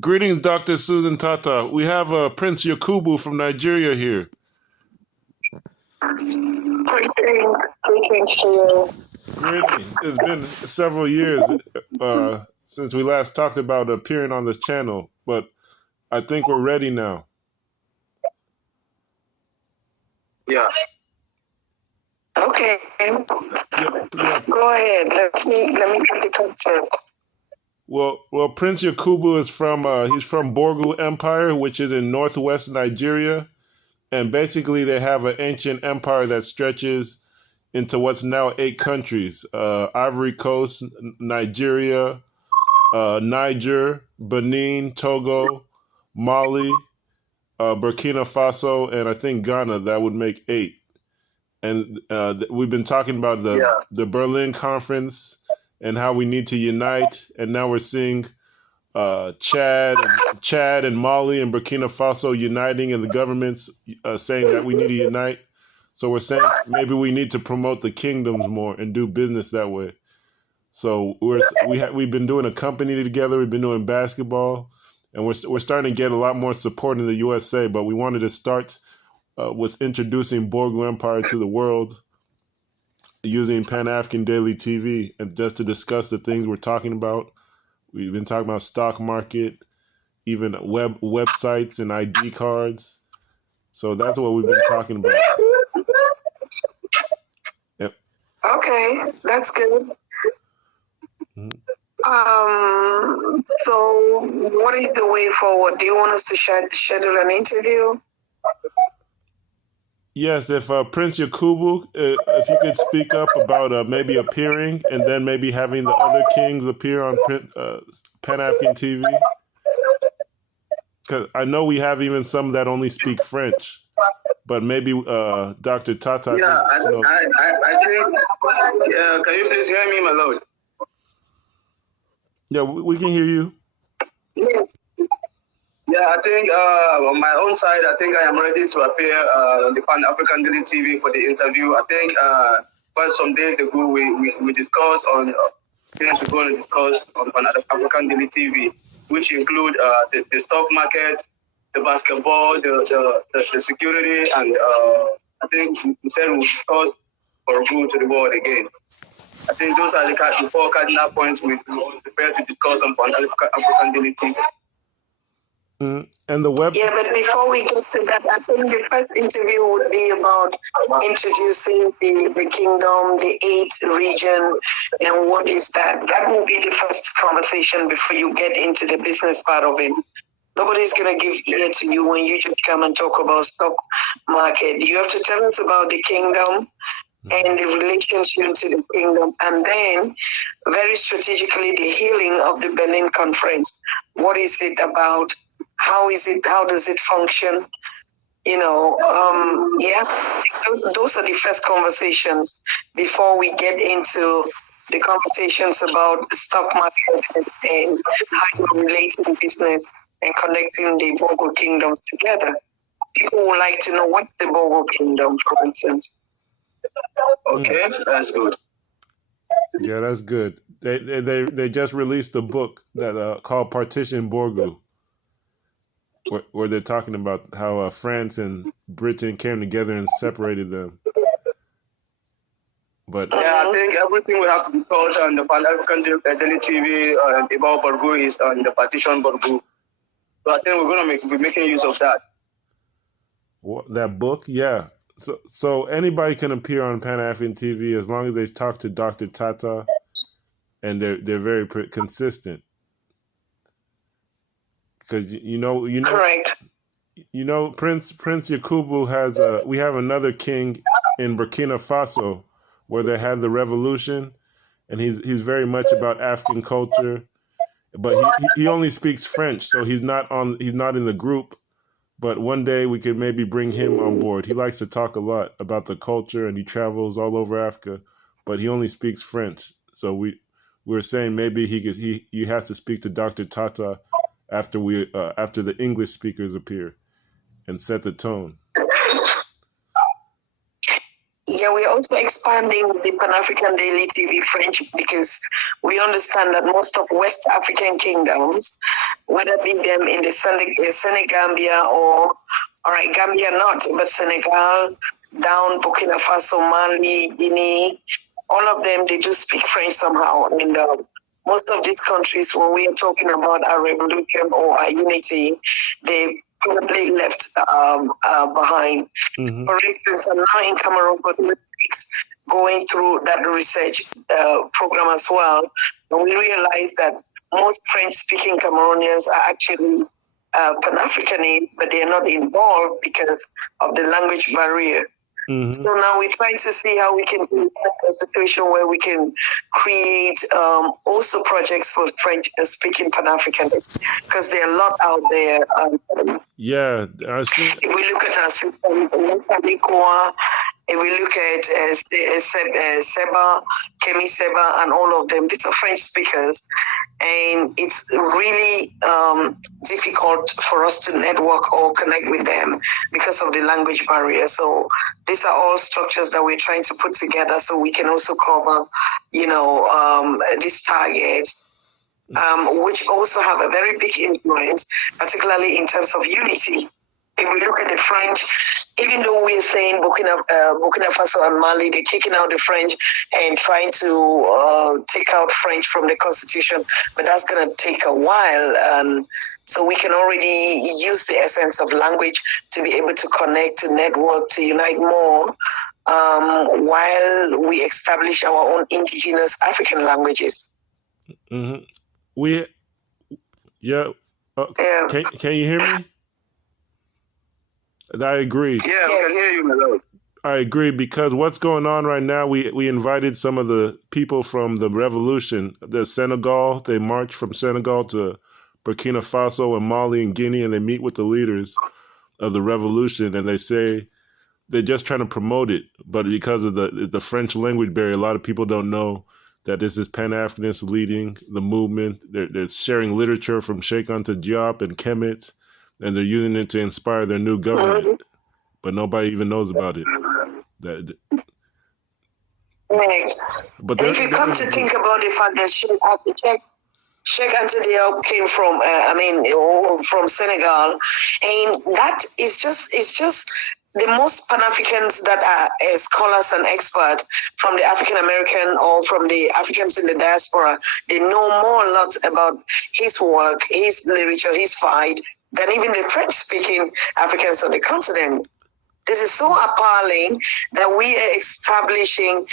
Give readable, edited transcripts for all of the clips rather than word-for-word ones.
Greetings, Dr. Susan Tata. We have Prince Yakubu from Nigeria here. Greetings to you. Greetings. It's been several years since we last talked about appearing on this channel, but I think we're ready now. Yeah. Okay. Yeah. Go ahead. Let me get the concept. Well, Prince Yakubu is he's from Borgu Empire, which is in northwest Nigeria, and basically they have an ancient empire that stretches into what's now 8 countries: Ivory Coast, Nigeria, Niger, Benin, Togo, Mali, Burkina Faso, and I think Ghana. That would make 8. And we've been talking about the Berlin Conference and how we need to unite. And now we're seeing Chad and Mali and Burkina Faso uniting, and the governments saying that we need to unite. So we're saying maybe we need to promote the kingdoms more and do business that way. So we've been doing a company together. We've been doing basketball, and we're starting to get a lot more support in the USA. But we wanted to start with introducing Borgu Empire to the world using Pan-African Daily TV, and just to discuss the things we're talking about. We've been talking about stock market, even websites and ID cards. So that's what we've been talking about. Yep. Okay, that's good. Mm-hmm. So what is the way forward? Do you want us to schedule an interview? Yes, if Prince Yakubu, if you could speak up about maybe appearing and then maybe having the other kings appear on Pan-African TV. Because I know we have even some that only speak French, but maybe Dr. Tata. Yeah, I think, can you please hear me, my lord? Yeah, we can hear you. Yes. Yeah, I think on my own side, I think I am ready to appear on the Pan-African Daily TV for the interview. I think quite some days ago we discussed on things we're going to discuss on Pan-African Daily TV, which include the stock market, the basketball, the security, and I think we said we'll discuss Borgu to the world again. I think those are the 4 cardinal points we prepare to discuss on Pan-African Daily TV. And the web. Yeah, but before we get to that, I think the first interview would be about introducing the kingdom, the 8th region, and what is that. That will be the first conversation before you get into the business part of it. Nobody's going to give ear to you when you just come and talk about stock market. You have to tell us about the kingdom and the relationship to the kingdom, and then very strategically the healing of the Berlin Conference. What is it about? How is it? How does it function? You know, those are the first conversations before we get into the conversations about the stock market and how you relate to the business and connecting the Borgu kingdoms together. People would like to know, what's the Borgu kingdom, for instance. Okay, that's good. Yeah, that's good. They just released a book that called Partition Borgu, where they're talking about how France and Britain came together and separated them. But yeah, I think everything we have to be taught on the Pan-African Daily TV about Borgu is on the Partition Borgu. So I think we're going to be making use of that. That book, yeah. So anybody can appear on Pan-African TV as long as they talk to Dr. Tata, and they're very consistent. Because you know, correct. You know, Prince Yakubu has we have another king in Burkina Faso where they had the revolution, and he's very much about African culture, but he only speaks French, so he's not in the group. But one day we could maybe bring him on board. He likes to talk a lot about the culture, and he travels all over Africa, but he only speaks French. So we're saying maybe he has to speak to Dr. Tata after the English speakers appear and set the tone. Yeah, Yeah, we're also expanding the Pan-African Daily TV French because we understand that most of West African kingdoms, whether be them in the Senegambia or right, Gambia not, but Senegal, down Burkina Faso, Mali, Guinea, all of them, they do speak French somehow. And most of these countries, when we are talking about our revolution or our unity, they probably left behind. Mm-hmm. For instance, I'm now in Cameroon for 3 weeks going through that research program as well. And we realized that most French-speaking Cameroonians are actually Pan-African, but they are not involved because of the language barrier. Mm-hmm. So now we're trying to see how we can do a situation where we can create also projects for French-speaking Pan-Africans, because there are a lot out there. Yeah, I see. If we look at our system, if we look at Seba, Kemi Seba, and all of them, these are French speakers, and it's really difficult for us to network or connect with them because of the language barrier. So these are all structures that we're trying to put together so we can also cover, this target, which also have a very big influence, particularly in terms of unity. If we look at the French, even though we're saying Burkina Faso and Mali, they're kicking out the French and trying to take out French from the constitution, but that's going to take a while. So we can already use the essence of language to be able to connect, to network, to unite more, while we establish our own indigenous African languages. Mm-hmm. Can you hear me? I agree. Yeah, I can hear you, my lord. I agree, because what's going on right now, we invited some of the people from the revolution, the Senegal. They marched from Senegal to Burkina Faso and Mali and Guinea, and they meet with the leaders of the revolution, and they say they're just trying to promote it. But because of the French language barrier, a lot of people don't know that this is Pan-Africanists leading the movement. They're sharing literature from Cheikh Anta Diop and Kemet, and they're using it to inspire their new government, but nobody even knows about it. Right. But if you come to think about the fact that Cheikh Anta Diop came from Senegal, and that is just the most Pan-Africans that are scholars and experts from the African American or from the Africans in the diaspora. They know a lot about his work, his literature, his fight, than even the French-speaking Africans on the continent. This is so appalling that we are establishing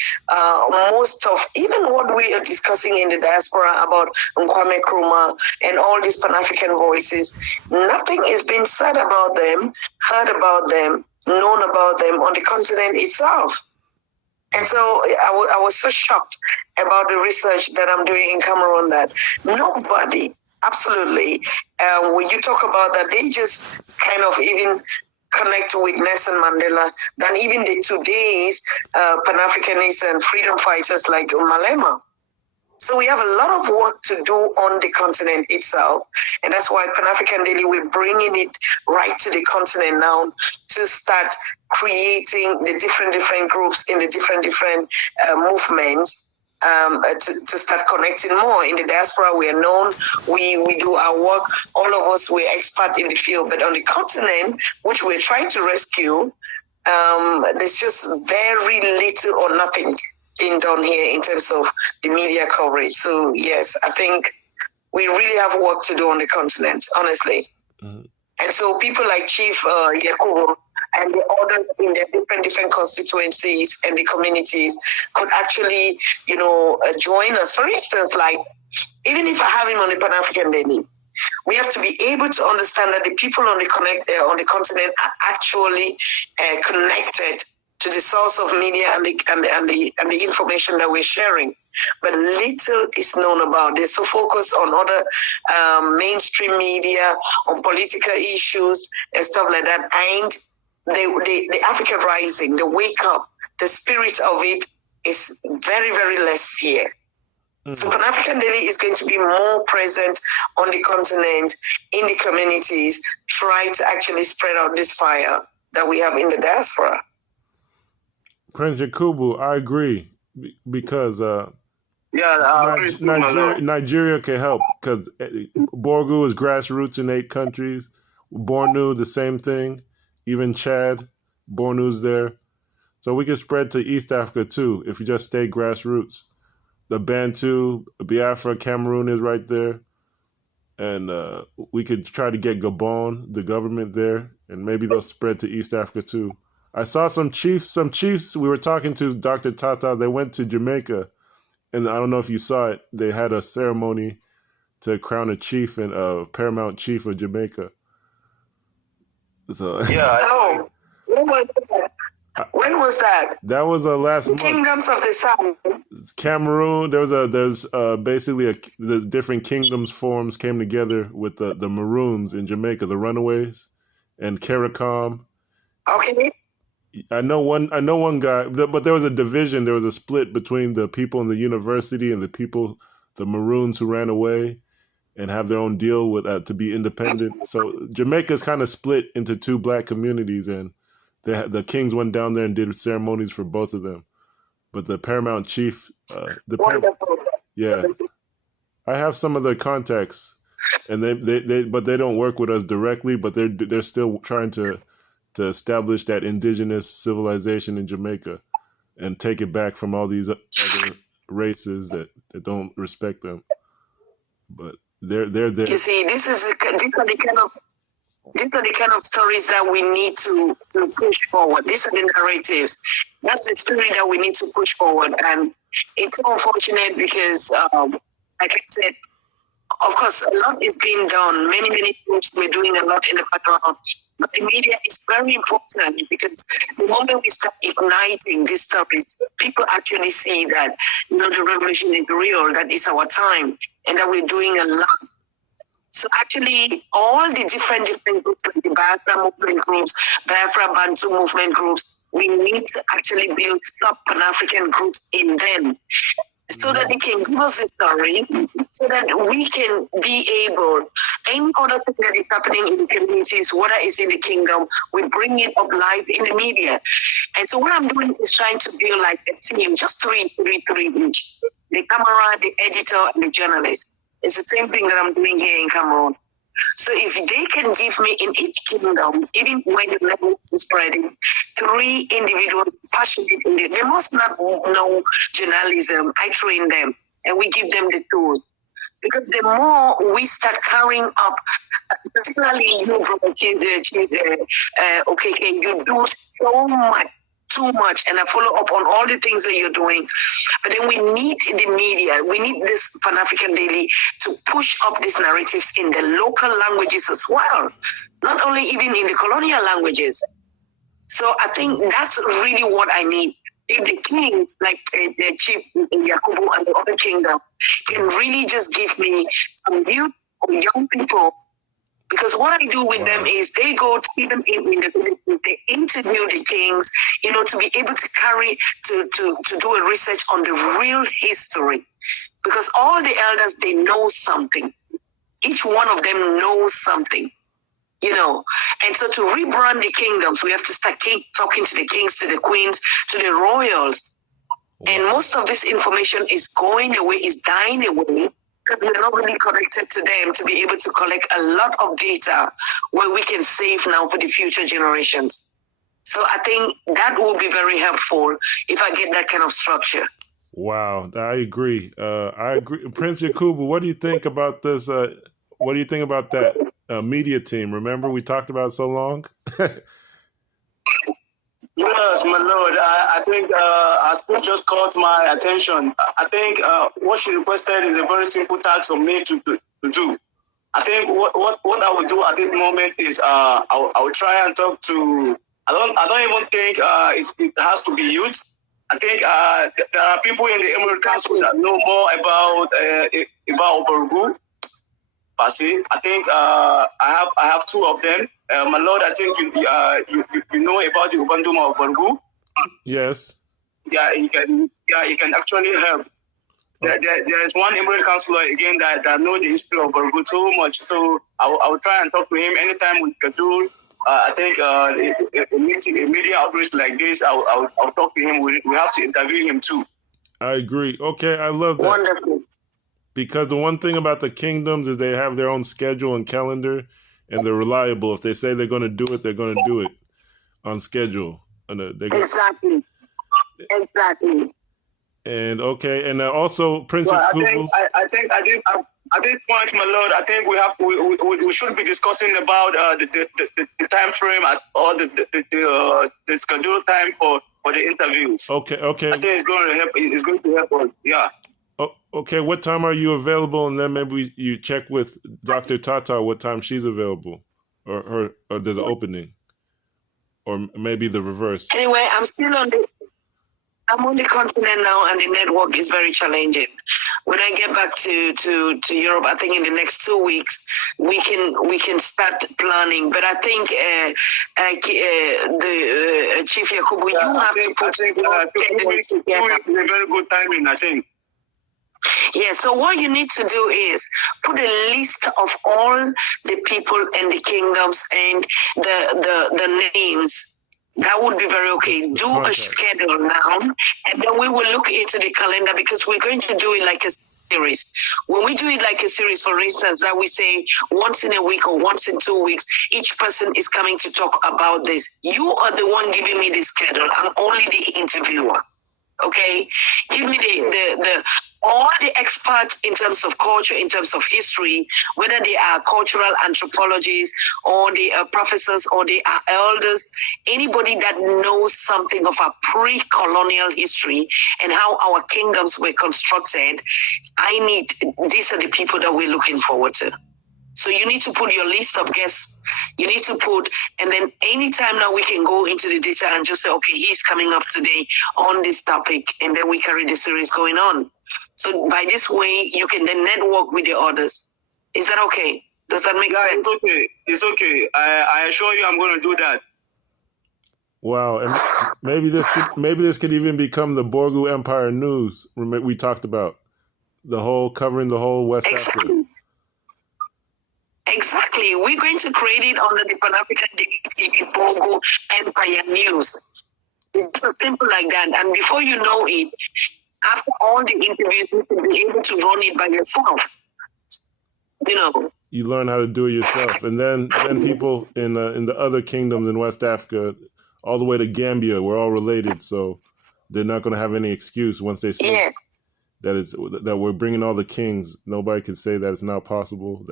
most of, even what we are discussing in the diaspora about Kwame Nkrumah and all these Pan-African voices. Nothing is being said about them, heard about them, known about them on the continent itself. And so I was so shocked about the research that I'm doing in Cameroon that nobody, absolutely, when you talk about that, they just kind of even connect with Nelson Mandela than even the today's Pan-Africanists and freedom fighters like Malema. So we have a lot of work to do on the continent itself. And that's why Pan-African Daily, we're bringing it right to the continent now to start creating the different groups in the different movements. To start connecting more. In the diaspora, we are known, we do our work, all of us, we're expert in the field, but on the continent, which we're trying to rescue, there's just very little or nothing being done here in terms of the media coverage. So yes, I think we really have work to do on the continent, honestly. Mm-hmm. And so people like Chief Yakubu and the others in their different constituencies and the communities could actually, join us. For instance, like, even if I have him on the Pan-African Daily, we have to be able to understand that the people on the continent are actually connected to the source of media and the information that we're sharing. But little is known about this. So focus on other mainstream media, on political issues and stuff like that. And the African rising, the wake up, the spirit of it is very, very less here. Mm-hmm. So Pan-African Daily is going to be more present on the continent, in the communities, try to actually spread out this fire that we have in the diaspora. Prince Yakubu, I agree because Yeah, I agree too, my lord. Nigeria can help because Borgu is grassroots in 8 countries. Bornu, the same thing. Even Chad, Bornu's there. So we can spread to East Africa too if you just stay grassroots. The Bantu, Biafra, Cameroon is right there. And we could try to get Gabon, the government there, and maybe they'll spread to East Africa too. I saw some chiefs. We were talking to Dr. Tata. They went to Jamaica, and I don't know if you saw it. They had a ceremony to crown a chief and a paramount chief of Jamaica. So Yeah. Oh, when was that? that was last month. Kingdoms of the South. Cameroon. There's basically the different kingdoms forms came together with the Maroons in Jamaica, the Runaways, and CARICOM. Okay. I know one guy, but there was a division. There was a split between the people in the university and the Maroons who ran away and have their own deal with to be independent. So Jamaica's kind of split into 2 black communities, and the kings went down there and did ceremonies for both of them. But the paramount chief, Wonderful. yeah, I have some of their contacts, and they don't work with us directly, but they're still trying to establish that indigenous civilization in Jamaica and take it back from all these other races that don't respect them. But they're there. You see, these are the kind of stories that we need to push forward. These are the narratives. That's the spirit that we need to push forward. And it's unfortunate because, like I said, of course, a lot is being done. Many groups were doing a lot in the background. But the media is very important because the moment we start igniting these stories, people actually see that, the revolution is real, that is our time, and that we're doing a lot. So actually, all the different groups, like the Biafra movement groups, Biafra Bantu movement groups, we need to actually build sub-Pan-African groups in them so that they can give us a story, so that we can be able, any other thing that is happening in the communities, whether it's in the kingdom, we bring it up live in the media. And so what I'm doing is trying to build like a team, just three each. The camera, the editor, and the journalist. It's the same thing that I'm doing here in Cameroon. So if they can give me in each kingdom, even when the level is spreading, 3 individuals passionate in it, they must not know journalism. I train them and we give them the tools. Because the more we start carrying up, particularly you, okay, you do so much, too much, and I follow up on all the things that you're doing. But then we need the media, we need this Pan-African Daily to push up these narratives in the local languages as well, not only even in the colonial languages. So I think that's really what I need. If the kings, like the chief Yakubu and the other kingdom, can really just give me some youth or young people. Because what I do with them is they go to even in the villages, they interview the kings, to be able to to do a research on the real history. Because all the elders, they know something. Each one of them knows something, And so to rebrand the kingdoms, we have to start talking to the kings, to the queens, to the royals. Wow. And most of this information is going away, is dying away. We're not really connected to them to be able to collect a lot of data where we can save now for the future generations. So I think that will be very helpful if I get that kind of structure. Wow, I agree. Prince Yakubu, what do you think about this? What do you think about that media team? Remember we talked about it so long? Yes, my lord. I think as just caught my attention. I think what she requested is a very simple task of me to do. I think what I will do at this moment is I will try and talk to. I don't even think it has to be youth. I think there are people in the Emirate Council that know more about Borgu. I think I have 2 of them. My lord, I think you know about the Ubanduma of Borgu. Yes. Yeah, he can actually help. There's one Emirate councillor again that know the history of Borgu so much. So I will try and talk to him anytime we can do. I think a media outreach like this, I'll talk to him. We have to interview him too. I agree. Okay, I love that. Wonderful. Because the one thing about the kingdoms is they have their own schedule and calendar, and they're reliable. If they say they're going to do it, they're going to do it on schedule. And Exactly. And okay, and also Prince Well, Yakubu. I think at this point, my lord, I think we should be discussing about the time frame or the scheduled time for the interviews. Okay. I think it's going to help. It's going to help us. Yeah. Oh, okay. What time are you available? And then maybe you check with Dr. Tata what time she's available, or there's an opening, or maybe the reverse. Anyway, I'm on the continent now, and the network is very challenging. When I get back to Europe, I think in the next 2 weeks we can start planning. But I think the Chief Yakubu, you have to put 2 weeks is a very good timing, I think. Yeah, so what you need to do is put a list of all the people and the kingdoms and the names. That would be very okay. Do a schedule now, and then we will look into the calendar, because we're going to do it like a series. When we do it like a series, for instance, that we say once in a week or once in 2 weeks, each person is coming to talk about this. You are the one giving me the schedule. I'm only the interviewer. Okay, give me the all the experts in terms of culture, in terms of history, whether they are cultural anthropologists or they are professors or they are elders, anybody that knows something of our pre-colonial history and how our kingdoms were constructed. These are the people that we're looking forward to. So you need to put your list of guests. You need to put, and then anytime now we can go into the data and just say, okay, he's coming up today on this topic, and then we carry the series going on. So by this way, you can then network with the others. Is that okay? Does that make sense? It's okay. It's okay. I assure you, I'm going to do that. Wow, and maybe this could even become the Borgu Empire news we talked about, covering the whole West Africa. Exactly. We're going to create it under the Pan-African TV Borgu Empire News. It's so simple like that. And before you know it, after all the interviews, you will be able to run it by yourself. You know. You learn how to do it yourself. And then people in the other kingdoms in West Africa, all the way to Gambia, we're all related. So they're not going to have any excuse once they see that we're bringing all the kings. Nobody can say that it's not possible.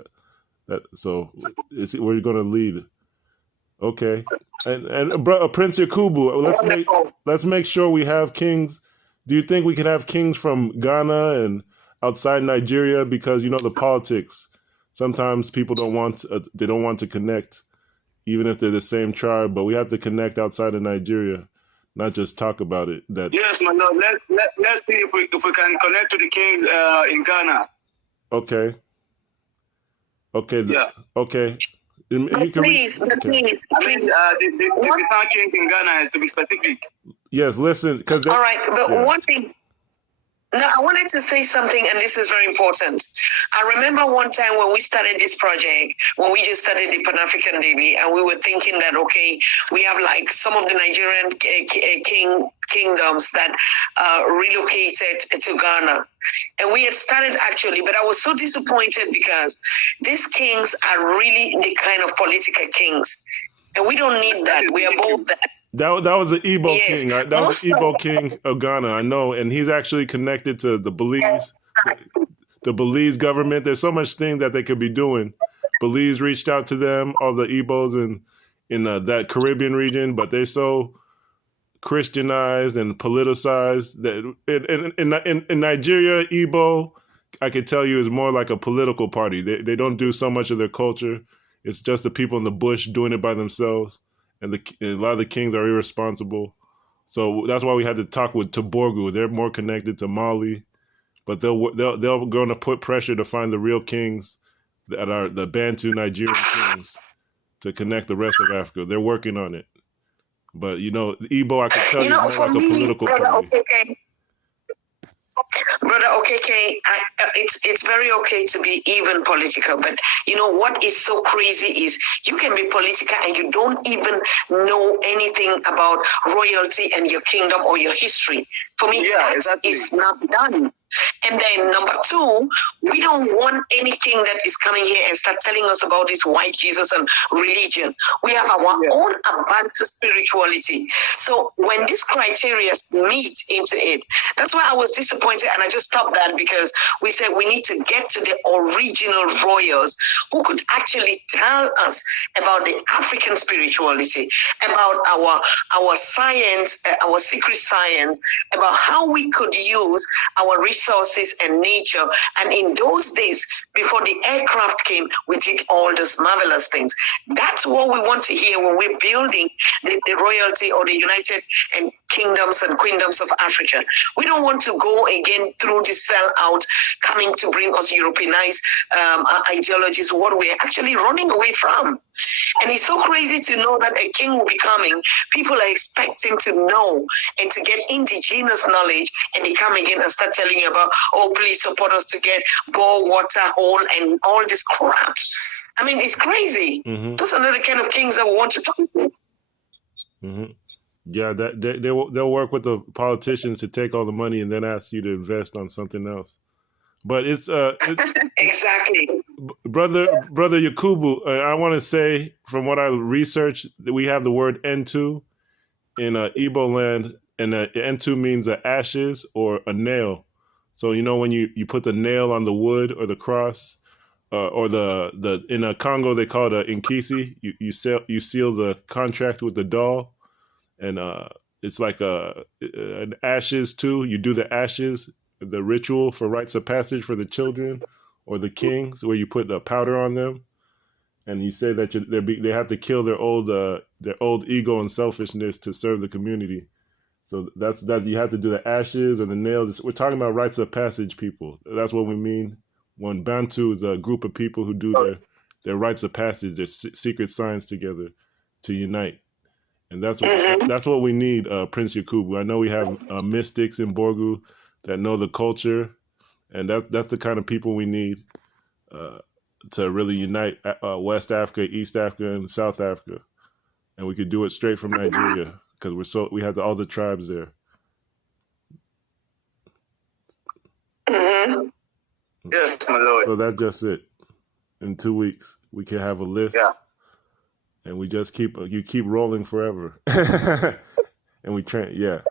So we're going to lead. Okay, and Prince Yakubu, let's make sure we have kings. Do you think we can have kings from Ghana and outside Nigeria? Because the politics. Sometimes people don't want to connect, even if they're the same tribe. But we have to connect outside of Nigeria, not just talk about it. Yes, my lord. Let's see if we can connect to the king in Ghana. Okay. Okay. Yeah. Okay. Please. I mean, the Biafra king in Ghana, to be specific. Yes, listen. All right, but one thing. No, I wanted to say something, and this is very important. I remember one time when we started this project, when we just started the Pan-African Daily, and we were thinking that, okay, we have like some of the Nigerian kingdoms that relocated to Ghana. And we had started actually, but I was so disappointed because these kings are really the kind of political kings. And we don't need that. We are both that. That was an Igbo king. Right? That was an Igbo king of Ghana, I know. And he's actually connected to the Belize, the Belize government. There's so much thing that they could be doing. Belize reached out to them, all the Igbos in that Caribbean region, but they're so Christianized and politicized that in Nigeria, Igbo, I could tell you, is more like a political party. They don't do so much of their culture. It's just the people in the bush doing it by themselves. And a lot of the kings are irresponsible. So that's why we had to talk to Borgu. They're more connected to Mali, but they're going to put pressure to find the real kings that are the Bantu Nigerian kings to connect the rest of Africa. They're working on it. But, the Igbo, I can tell you, is more like a political party. Brother OKK, it's very okay to be even political, but you know what is so crazy is you can be political and you don't even know anything about royalty and your kingdom or your history. For me, that is not done. And then number two, we don't want any king that is coming here and start telling us about this white Jesus and religion. We have our own Bantu spirituality. So when these criteria meet into it, that's why I was disappointed, and I just stopped that because we said we need to get to the original royals who could actually tell us about the African spirituality, about our science, our secret science, about how we could use our resources and nature. And in those days, before the aircraft came, we did all those marvelous things. That's what we want to hear when we're building the royalty or the United Kingdoms and Queendoms of Africa. We don't want to go again through the sell-out coming to bring us Europeanized ideologies, what we're actually running away from. And it's so crazy to know that a king will be coming. People are expecting to know and to get indigenous knowledge, and they come again and start telling you about, oh, please support us to get bore water hole and all this crap. I mean, it's crazy. Those are not the kind of kings that we want to talk to. Yeah, they'll work with the politicians to take all the money and then ask you to invest on something else. But it's exactly, brother Yakubu. I want to say, from what I researched, that we have the word Entu in Igbo land, and Entu means ashes or a nail. So you know when you put the nail on the wood or the cross, or the in Congo they call it Inkisi. You seal the contract with the doll, and it's like an ashes too. You do the ashes, the ritual for rites of passage for the children or the kings, where you put the powder on them, and you say that they have to kill their old ego and selfishness to serve the community. So that's you have to do the ashes or the nails. We're talking about rites of passage people. That's what we mean when Bantu is a group of people who do their rites of passage, their secret signs together to unite. And that's what we need, Prince Yakubu. I know we have mystics in Borgu that know the culture, and that's the kind of people we need to really unite West Africa, East Africa, and South Africa. And we could do it straight from Nigeria because we have all the tribes there. Yes, my lord. So that's just it. In 2 weeks, we can have a list. Yeah. And we just keep rolling forever. And we train, yeah.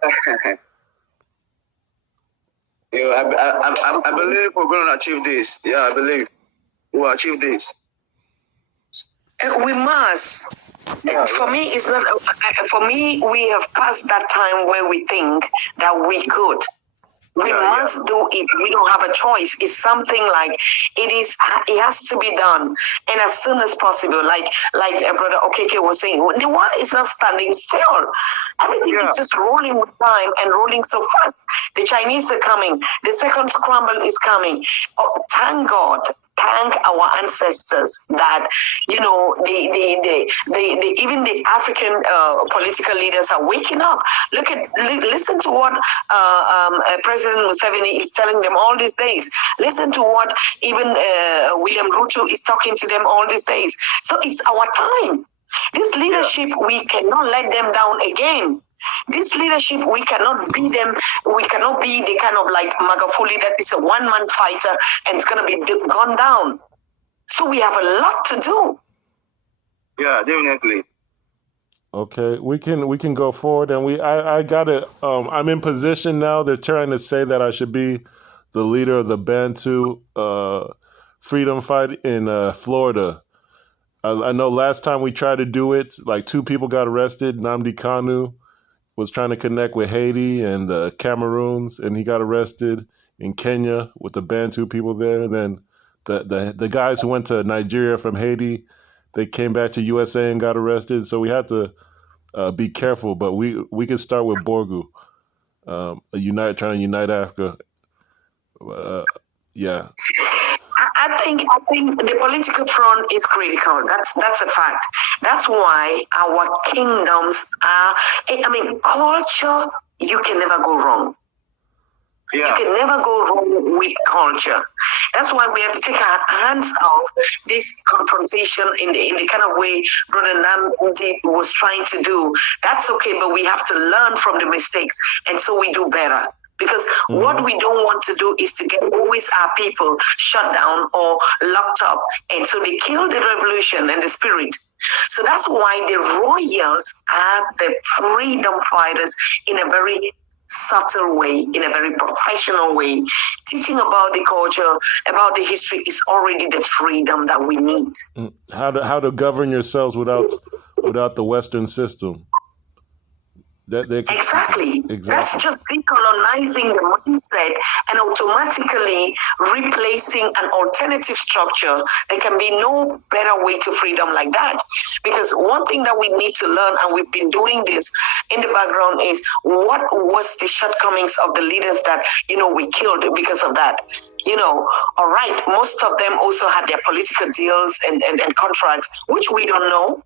I believe we're going to achieve this. Yeah, I believe we'll achieve this. We must. Yeah, for me, it's not. For me, we have passed that time where we think that we could. We must do it. We don't have a choice. It's something like it has to be done, and as soon as possible. Like Brother OKK was saying, the world is not standing still. Everything is just rolling with time and rolling so fast. The Chinese are coming. The second scramble is coming. Oh, thank God. Thank our ancestors that, you know, even the African political leaders are waking up. Listen to what President Museveni is telling them all these days. Listen to what even William Ruto is talking to them all these days. So it's our time. This leadership, we cannot let them down again. This leadership, we cannot be them. We cannot be the kind of like Magafuli that is a one-man fighter and it's going to be gone down. So we have a lot to do. Yeah, definitely. Okay, we can go forward, and I got it. I'm in position now. They're trying to say that I should be the leader of the Bantu freedom fight in Florida. I know last time we tried to do it, like 2 people got arrested. Nnamdi Kanu was trying to connect with Haiti and the Cameroons, and he got arrested in Kenya with the Bantu people there. And then the guys who went to Nigeria from Haiti, they came back to USA and got arrested. So we had to be careful, but we could start with Borgu, trying to unite Africa. Yeah. I think the political front is critical. That's a fact. That's why our kingdoms are. I mean, culture. You can never go wrong. You can never go wrong with culture. That's why we have to take our hands off this confrontation in the kind of way Brother Namdi was trying to do. That's okay, but we have to learn from the mistakes, and so we do better. Because what we don't want to do is to get always our people shut down or locked up. And so they kill the revolution and the spirit. So that's why the royals are the freedom fighters in a very subtle way, in a very professional way. Teaching about the culture, about the history is already the freedom that we need. How to govern yourselves without the Western system. Exactly. That's just decolonizing the mindset and automatically replacing an alternative structure. There can be no better way to freedom like that. Because one thing that we need to learn, and we've been doing this in the background, is what was the shortcomings of the leaders that, we killed because of that. All right, most of them also had their political deals and contracts, which we don't know.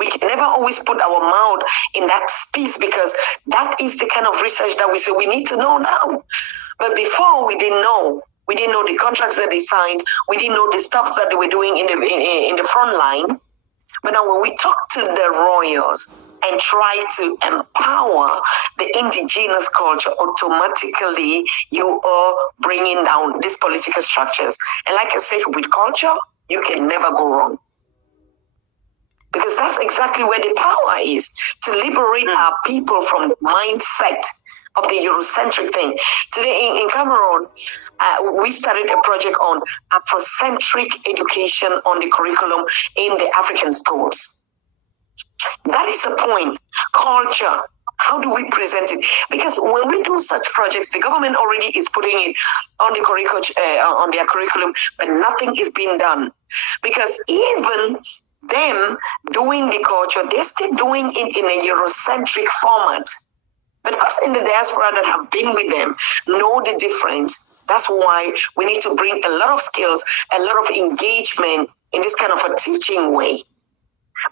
We can never always put our mouth in that space because that is the kind of research that we say we need to know now. But before, we didn't know. We didn't know the contracts that they signed. We didn't know the stuff that they were doing in the front line. But now when we talk to the royals and try to empower the indigenous culture, automatically you are bringing down these political structures. And like I said, with culture, you can never go wrong. Because that's exactly where the power is, to liberate our people from the mindset of the Eurocentric thing. Today in Cameroon, we started a project on Afrocentric education on the curriculum in the African schools. That is the point. Culture. How do we present it? Because when we do such projects, the government already is putting it on the on their curriculum, but nothing is being done. Because even them doing the culture, they're still doing it in a Eurocentric format. But us in the diaspora that have been with them know the difference. That's why we need to bring a lot of skills, a lot of engagement in this kind of a teaching way.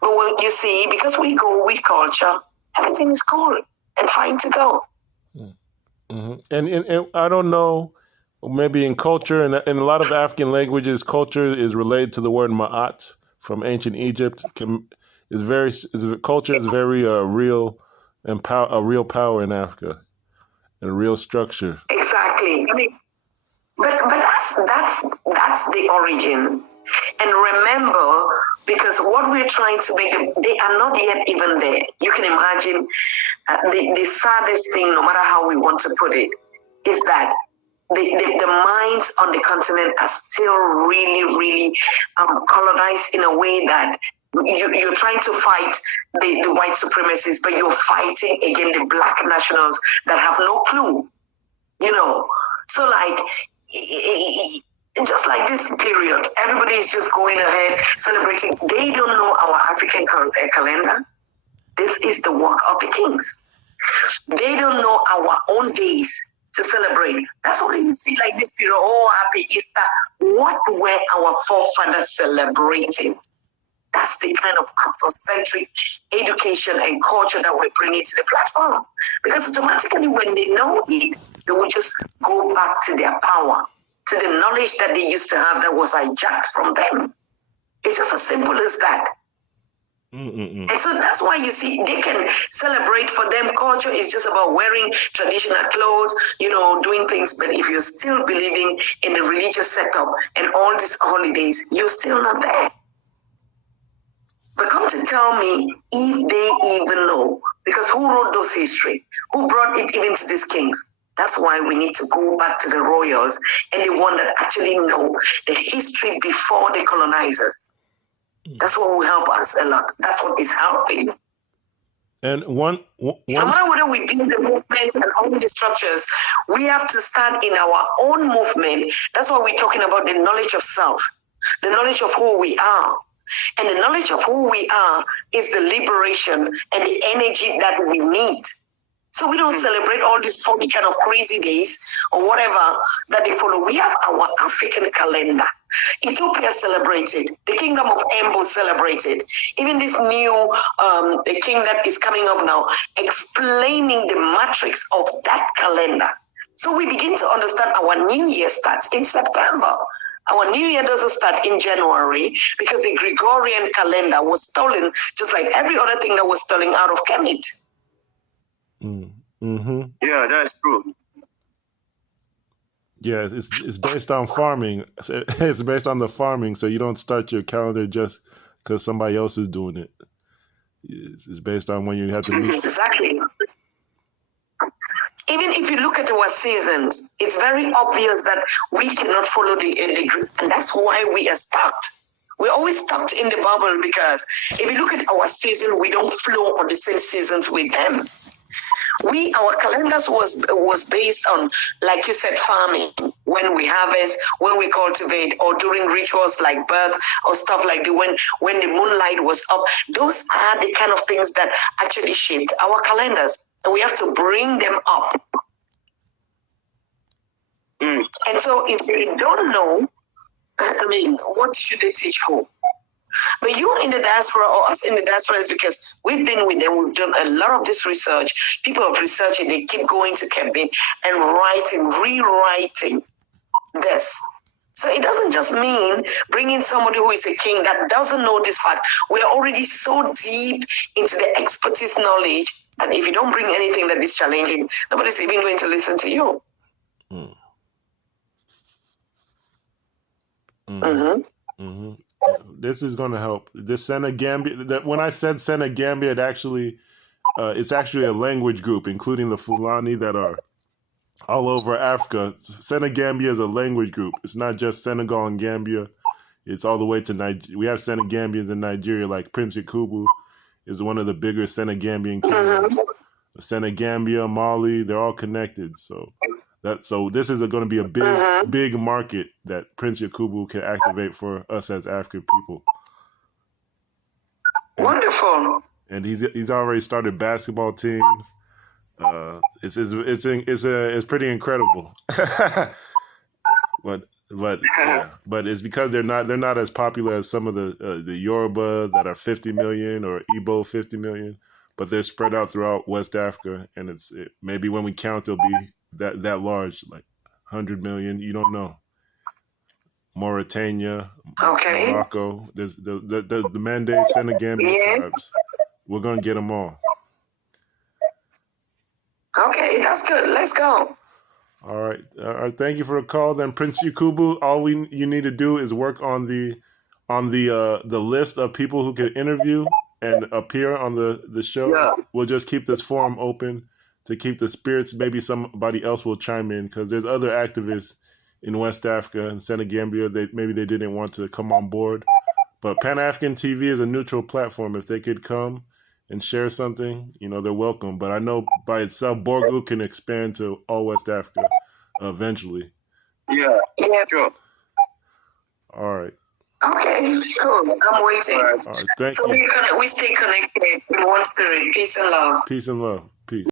But when you see, because we go with culture, everything is cool and fine to go. Mm-hmm. And I don't know, maybe in culture, and in a lot of African languages, culture is related to the word ma'at from ancient Egypt. Culture is very real and a real power in Africa and a real structure. Exactly. I mean, but that's the origin. And remember, because what we're trying to make them, they are not yet even there. You can imagine the saddest thing, no matter how we want to put it, is that the minds on the continent are still really, really colonized in a way that you're trying to fight the white supremacists, but you're fighting against the black nationals that have no clue, So like, just like this period, everybody is just going ahead celebrating. They don't know our African calendar. This is the work of the kings. They don't know our own days to celebrate. That's why you see like this period, happy Easter. What were our forefathers celebrating? That's the kind of Afrocentric education and culture that we're bringing to the platform. Because automatically when they know it, they will just go back to their power, to the knowledge that they used to have that was hijacked from them. It's just as simple as that. And so that's why you see they can celebrate. For them, culture is just about wearing traditional clothes, doing things. But if you're still believing in the religious setup and all these holidays, you're still not there. But come to tell me if they even know, because who wrote those history? Who brought it even to these kings? That's why we need to go back to the royals and the one that actually know the history before the colonizers. That's what will help us a lot. That's what is helping. And one no matter whether we build the movement and all the structures, we have to start in our own movement. That's why we're talking about the knowledge of self, the knowledge of who we are. And the knowledge of who we are is the liberation and the energy that we need. So we don't celebrate all these funny kind of crazy days or whatever that they follow. We have our African calendar. Ethiopia celebrated. The kingdom of Embo celebrated. Even this new the king that is coming up now, explaining the matrix of that calendar. So we begin to understand our new year starts in September. Our new year doesn't start in January because the Gregorian calendar was stolen, just like every other thing that was stolen out of Kemet. Mm-hmm. Yeah, that's true. Yeah, it's based on farming. It's based on the farming, so you don't start your calendar just because somebody else is doing it. It's based on when you have to meet. Exactly. Even if you look at our seasons, it's very obvious that we cannot follow the and that's why we are stuck. We're always stuck in the bubble because if you look at our season, we don't flow on the same seasons with them. Our calendars was based on, like you said, farming, when we harvest, when we cultivate, or during rituals like birth or stuff like that, when the moonlight was up. Those are the kind of things that actually shaped our calendars, and we have to bring them up. And so if they don't know, I mean, what should they teach who? But you in the diaspora or us in the diaspora is because we've been with them, we've done a lot of this research. People have researched it, they keep going to Kemet and rewriting this. So it doesn't just mean bringing somebody who is a king that doesn't know this fact. We're already so deep into the expertise knowledge, and if you don't bring anything that is challenging, nobody's even going to listen to you. This is going to help. This Senegambia. That when I said Senegambia, it's actually a language group, including the Fulani that are all over Africa. Senegambia is a language group. It's not just Senegal and Gambia. It's all the way to Nigeria. We have Senegambians in Nigeria, like Prince Yakubu is one of the bigger Senegambian kingdoms. Senegambia, Mali, they're all connected. So this is going to be a big market that Prince Yakubu can activate for us as African people. Wonderful. And he's already started basketball teams. It's pretty incredible. but it's because they're not as popular as some of the Yoruba that are 50 million or Igbo 50 million, but they're spread out throughout West Africa, and maybe when we count it'll be that large, like 100 million. You don't know. Mauritania, Morocco. There's the Mande, Senegambia tribes. We're gonna get them all. Okay, that's good. Let's go. All right. Thank you for the call. Then Prince Yakubu, all you need to do is work on the list of people who can interview and appear on the show. Yeah. We'll just keep this forum open to keep the spirits. Maybe somebody else will chime in because there's other activists in West Africa and Senegambia. Maybe they didn't want to come on board. But Pan-African TV is a neutral platform. If they could come and share something, they're welcome. But I know by itself, Borgu can expand to all West Africa eventually. Yeah, sure. All right. Okay, cool. I'm waiting. All right, thank you. So we stay connected in one spirit. Peace and love. Peace and love. Peace.